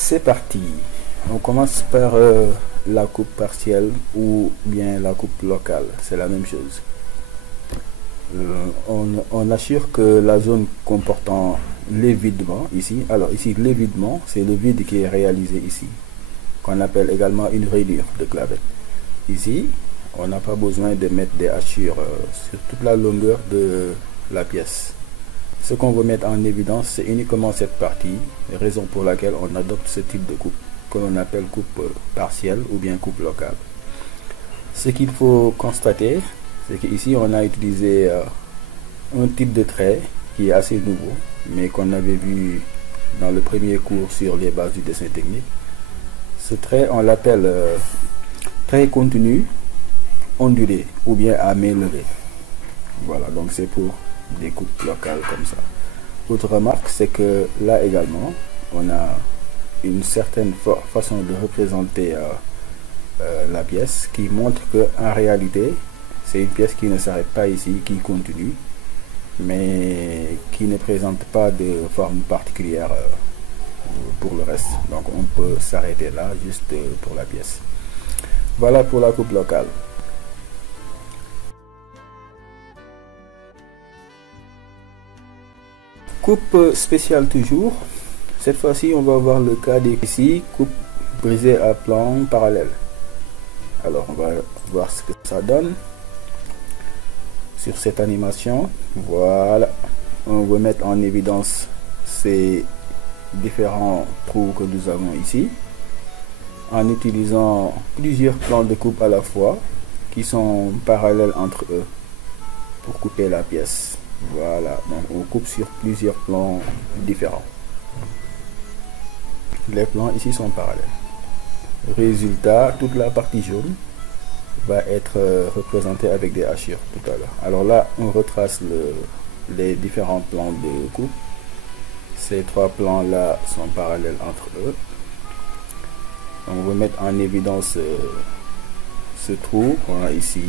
C'est parti. On commence par la coupe partielle ou bien la coupe locale. C'est la même chose. On assure que la zone comportant l'évidement ici, alors ici l'évidement, c'est le vide qui est réalisé ici, qu'on appelle également une rainure de clavette. Ici, on n'a pas besoin de mettre des hachures sur toute la longueur de la pièce. Ce qu'on veut mettre en évidence, c'est uniquement cette partie, raison pour laquelle on adopte ce type de coupe, que l'on appelle coupe partielle ou bien coupe locale. Ce qu'il faut constater, c'est qu'ici on a utilisé un type de trait qui est assez nouveau, mais qu'on avait vu dans le premier cours sur les bases du dessin technique. Ce trait, on l'appelle trait continu, ondulé ou bien à main levée. Voilà, donc c'est pour des coupes locales comme ça. Autre remarque, c'est que là également, on a une certaine façon de représenter la pièce qui montre que en réalité, c'est une pièce qui ne s'arrête pas ici, qui continue, mais qui ne présente pas de forme particulière pour le reste. Donc on peut s'arrêter là juste pour la pièce. Voilà pour la coupe locale. Coupe spéciale toujours. Cette fois-ci, on va voir le cas des ici, coupe brisée à plan parallèle. Alors, on va voir ce que ça donne sur cette animation. Voilà. On veut mettre en évidence ces différents trous que nous avons ici en utilisant plusieurs plans de coupe à la fois qui sont parallèles entre eux pour couper la pièce. Voilà, donc on coupe sur plusieurs plans différents. Les plans ici sont parallèles. Résultat, toute la partie jaune va être représentée avec des hachures tout à l'heure. Alors là, on retrace les différents plans de coupe. Ces trois plans là sont parallèles entre eux. On va mettre en évidence ce trou qu'on a ici,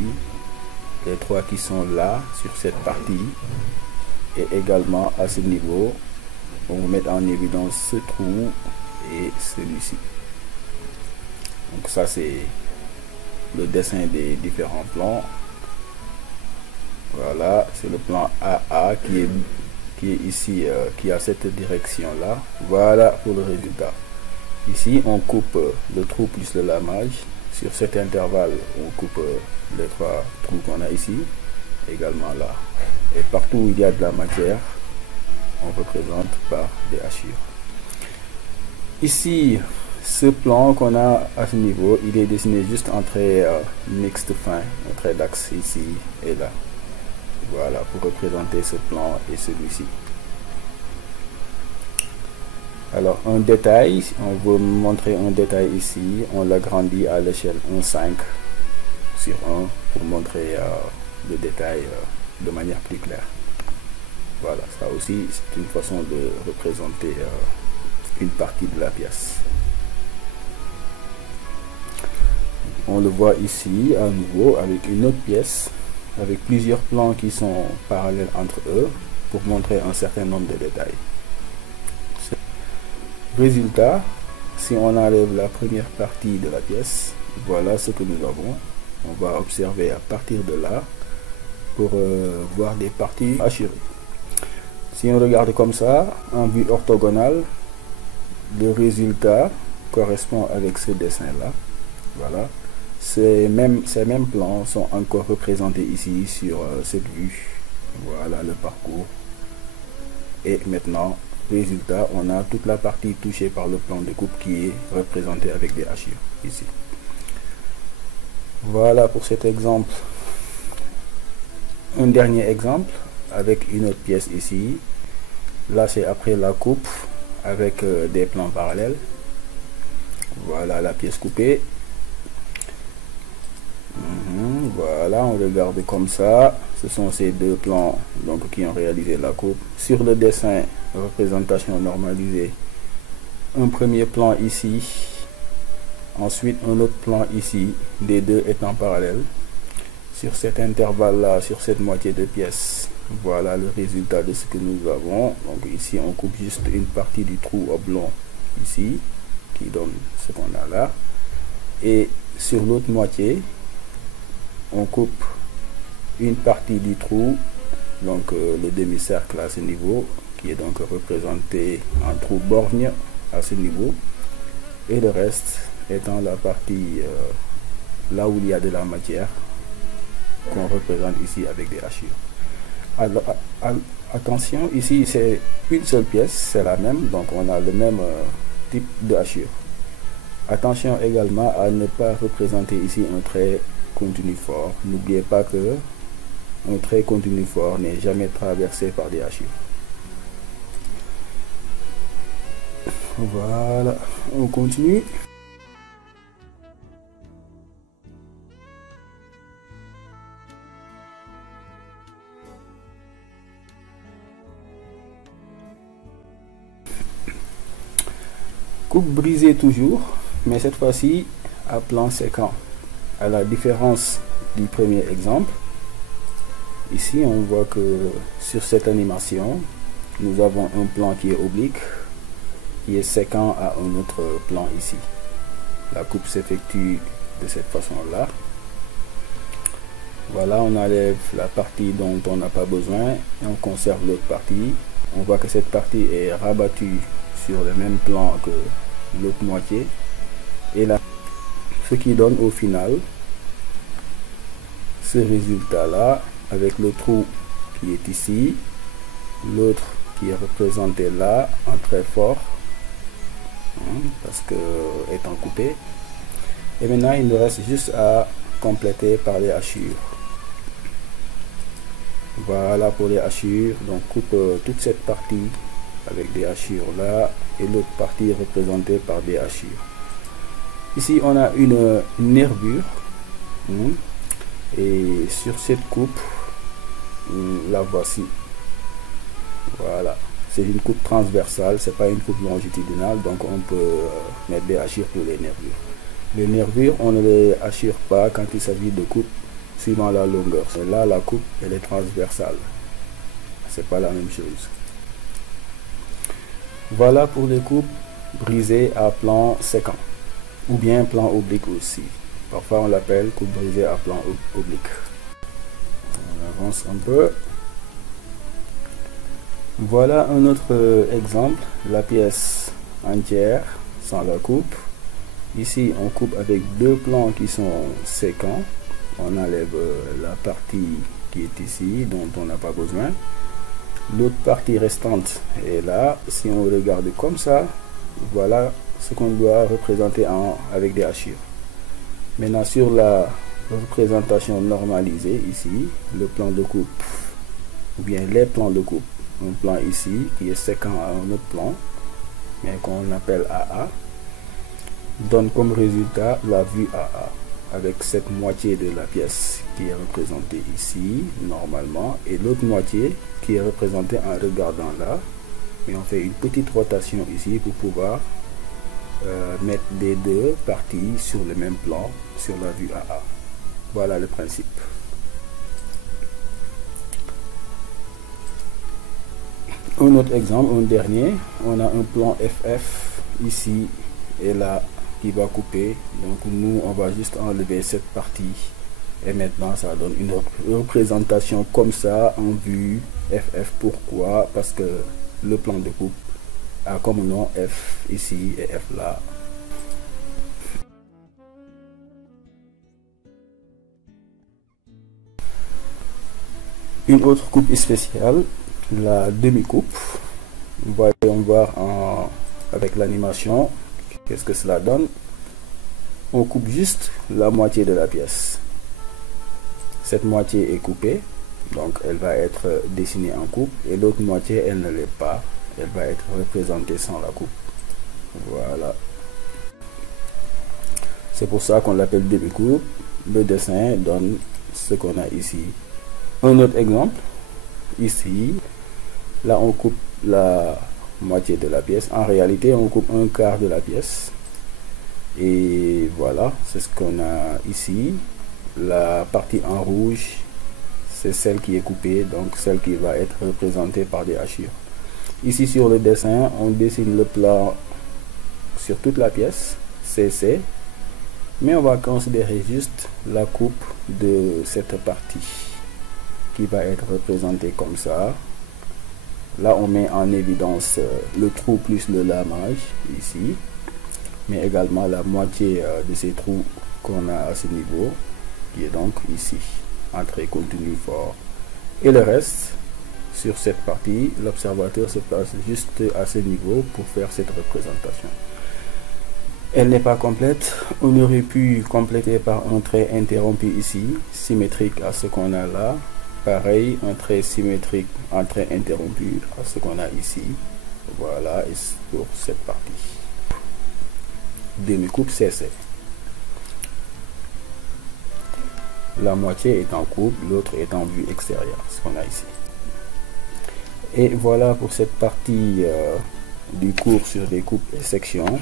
les trois qui sont là sur cette partie, et également à ce niveau on va mettre en évidence ce trou et celui-ci. Donc ça c'est le dessin des différents plans. Voilà, c'est le plan AA qui est ici, qui a cette direction là. Voilà pour le résultat. Ici on coupe le trou plus le lamage. Sur cet intervalle, on coupe les trois trous qu'on a ici, également là. Et partout où il y a de la matière, on représente par des hachures. Ici, ce plan qu'on a à ce niveau, il est dessiné juste en trait mixte fin, un trait d'axe ici et là. Voilà, pour représenter ce plan et celui-ci. Alors un détail, on veut montrer un détail ici, on l'agrandit à l'échelle 1,5 sur 1 pour montrer le détail de manière plus claire. Voilà, ça aussi c'est une façon de représenter une partie de la pièce. On le voit ici à nouveau avec une autre pièce, avec plusieurs plans qui sont parallèles entre eux pour montrer un certain nombre de détails. Résultat, si on enlève la première partie de la pièce, voilà ce que nous avons. On va observer à partir de là pour voir des parties hachurées. Si on regarde comme ça, en vue orthogonale, le résultat correspond avec ce dessin-là. Voilà. Ces mêmes plans sont encore représentés ici sur cette vue. Voilà le parcours. Et maintenant, résultat, on a toute la partie touchée par le plan de coupe qui est représentée avec des hachures ici. Voilà pour cet exemple. Un dernier exemple avec une autre pièce ici. Là c'est après la coupe avec des plans parallèles. Voilà la pièce coupée. Voilà, on regarde comme ça. Ce sont ces deux plans donc qui ont réalisé la coupe. Sur le dessin, représentation normalisée, un premier plan ici, ensuite un autre plan ici, les deux étant parallèles. Sur cet intervalle là, sur cette moitié de pièce, voilà le résultat de ce que nous avons. Donc ici on coupe juste une partie du trou oblong ici, qui donne ce qu'on a là. Et sur l'autre moitié, on coupe une partie du trou, donc le demi-cercle à ce niveau, qui est donc représenté en trou borgne à ce niveau, et le reste étant la partie là où il y a de la matière qu'on représente ici avec des hachures. Alors, attention, ici c'est une seule pièce, c'est la même, donc on a le même type de hachure. Attention également à ne pas représenter ici un trait continu fort. N'oubliez pas que un trait continu fort n'est jamais traversé par des hachures. Voilà, on continue. Coupe brisée toujours, mais cette fois-ci à plan séquent. À la différence du premier exemple, ici on voit que sur cette animation, nous avons un plan qui est oblique, qui est séquent à un autre plan ici. La coupe s'effectue de cette façon-là. Voilà, on enlève la partie dont on n'a pas besoin et on conserve l'autre partie. On voit que cette partie est rabattue sur le même plan que l'autre moitié, et là, ce qui donne au final ce résultat là, avec le trou qui est ici, l'autre qui est représenté là en très fort, parce que étant coupé. Et maintenant il nous reste juste à compléter par les hachures. Voilà pour les hachures. Donc coupe toute cette partie avec des hachures là, et l'autre partie représentée par des hachures. Ici on a une nervure, et sur cette coupe, la voici. Voilà, c'est une coupe transversale, c'est pas une coupe longitudinale, donc on peut mettre des hachures pour les nervures. Les nervures, on ne les hachure pas quand il s'agit de coupe suivant la longueur. Là, la coupe elle est transversale, c'est pas la même chose. Voilà pour les coupes brisées à plan séquent, ou bien plan oblique aussi. Parfois on l'appelle coupe brisée à plan oblique. On avance un peu. Voilà un autre exemple, la pièce entière sans la coupe. Ici on coupe avec deux plans qui sont séquents. On enlève la partie qui est ici, dont on n'a pas besoin. L'autre partie restante est là. Si on regarde comme ça, voilà ce qu'on doit représenter avec des hachures. Maintenant sur la représentation normalisée ici, le plan de coupe, ou bien les plans de coupe, un plan ici qui est séquent à un autre plan, mais qu'on appelle AA, donne comme résultat la vue AA, avec cette moitié de la pièce qui est représentée ici normalement, et l'autre moitié qui est représentée en regardant là. Et on fait une petite rotation ici pour pouvoir mettre les deux parties sur le même plan, sur la vue AA. Voilà le principe. Un autre exemple, un dernier, on a un plan FF ici et là qui va couper. Donc nous on va juste enlever cette partie, et maintenant ça donne une représentation comme ça en vue FF. Pourquoi? Parce que le plan de coupe a comme nom F ici et F là. Une autre coupe spéciale, la demi-coupe. Voyons voir avec l'animation qu'est-ce que cela donne. On coupe juste la moitié de la pièce. Cette moitié est coupée, donc elle va être dessinée en coupe, et l'autre moitié elle ne l'est pas, elle va être représentée sans la coupe. Voilà, c'est pour ça qu'on l'appelle demi-coupe. Le dessin donne ce qu'on a ici. Un autre exemple, ici, là on coupe la moitié de la pièce. En réalité on coupe un quart de la pièce, et voilà, c'est ce qu'on a ici. La partie en rouge, c'est celle qui est coupée, donc celle qui va être représentée par des hachures. Ici sur le dessin, on dessine le plan sur toute la pièce, CC, mais on va considérer juste la coupe de cette partie qui va être représentée comme ça. Là on met en évidence le trou plus le lamage ici, mais également la moitié de ces trous qu'on a à ce niveau, qui est donc ici, entrée, contenu, fort. Et le reste, sur cette partie, l'observateur se place juste à ce niveau pour faire cette représentation. Elle n'est pas complète. On aurait pu compléter par un trait interrompu ici, symétrique à ce qu'on a là. Pareil, un trait symétrique, un trait interrompu à ce qu'on a ici. Voilà, et pour cette partie. Demi-coupe CC. La moitié est en coupe, l'autre est en vue extérieure, ce qu'on a ici. Et voilà pour cette partie du cours sur les coupes et sections.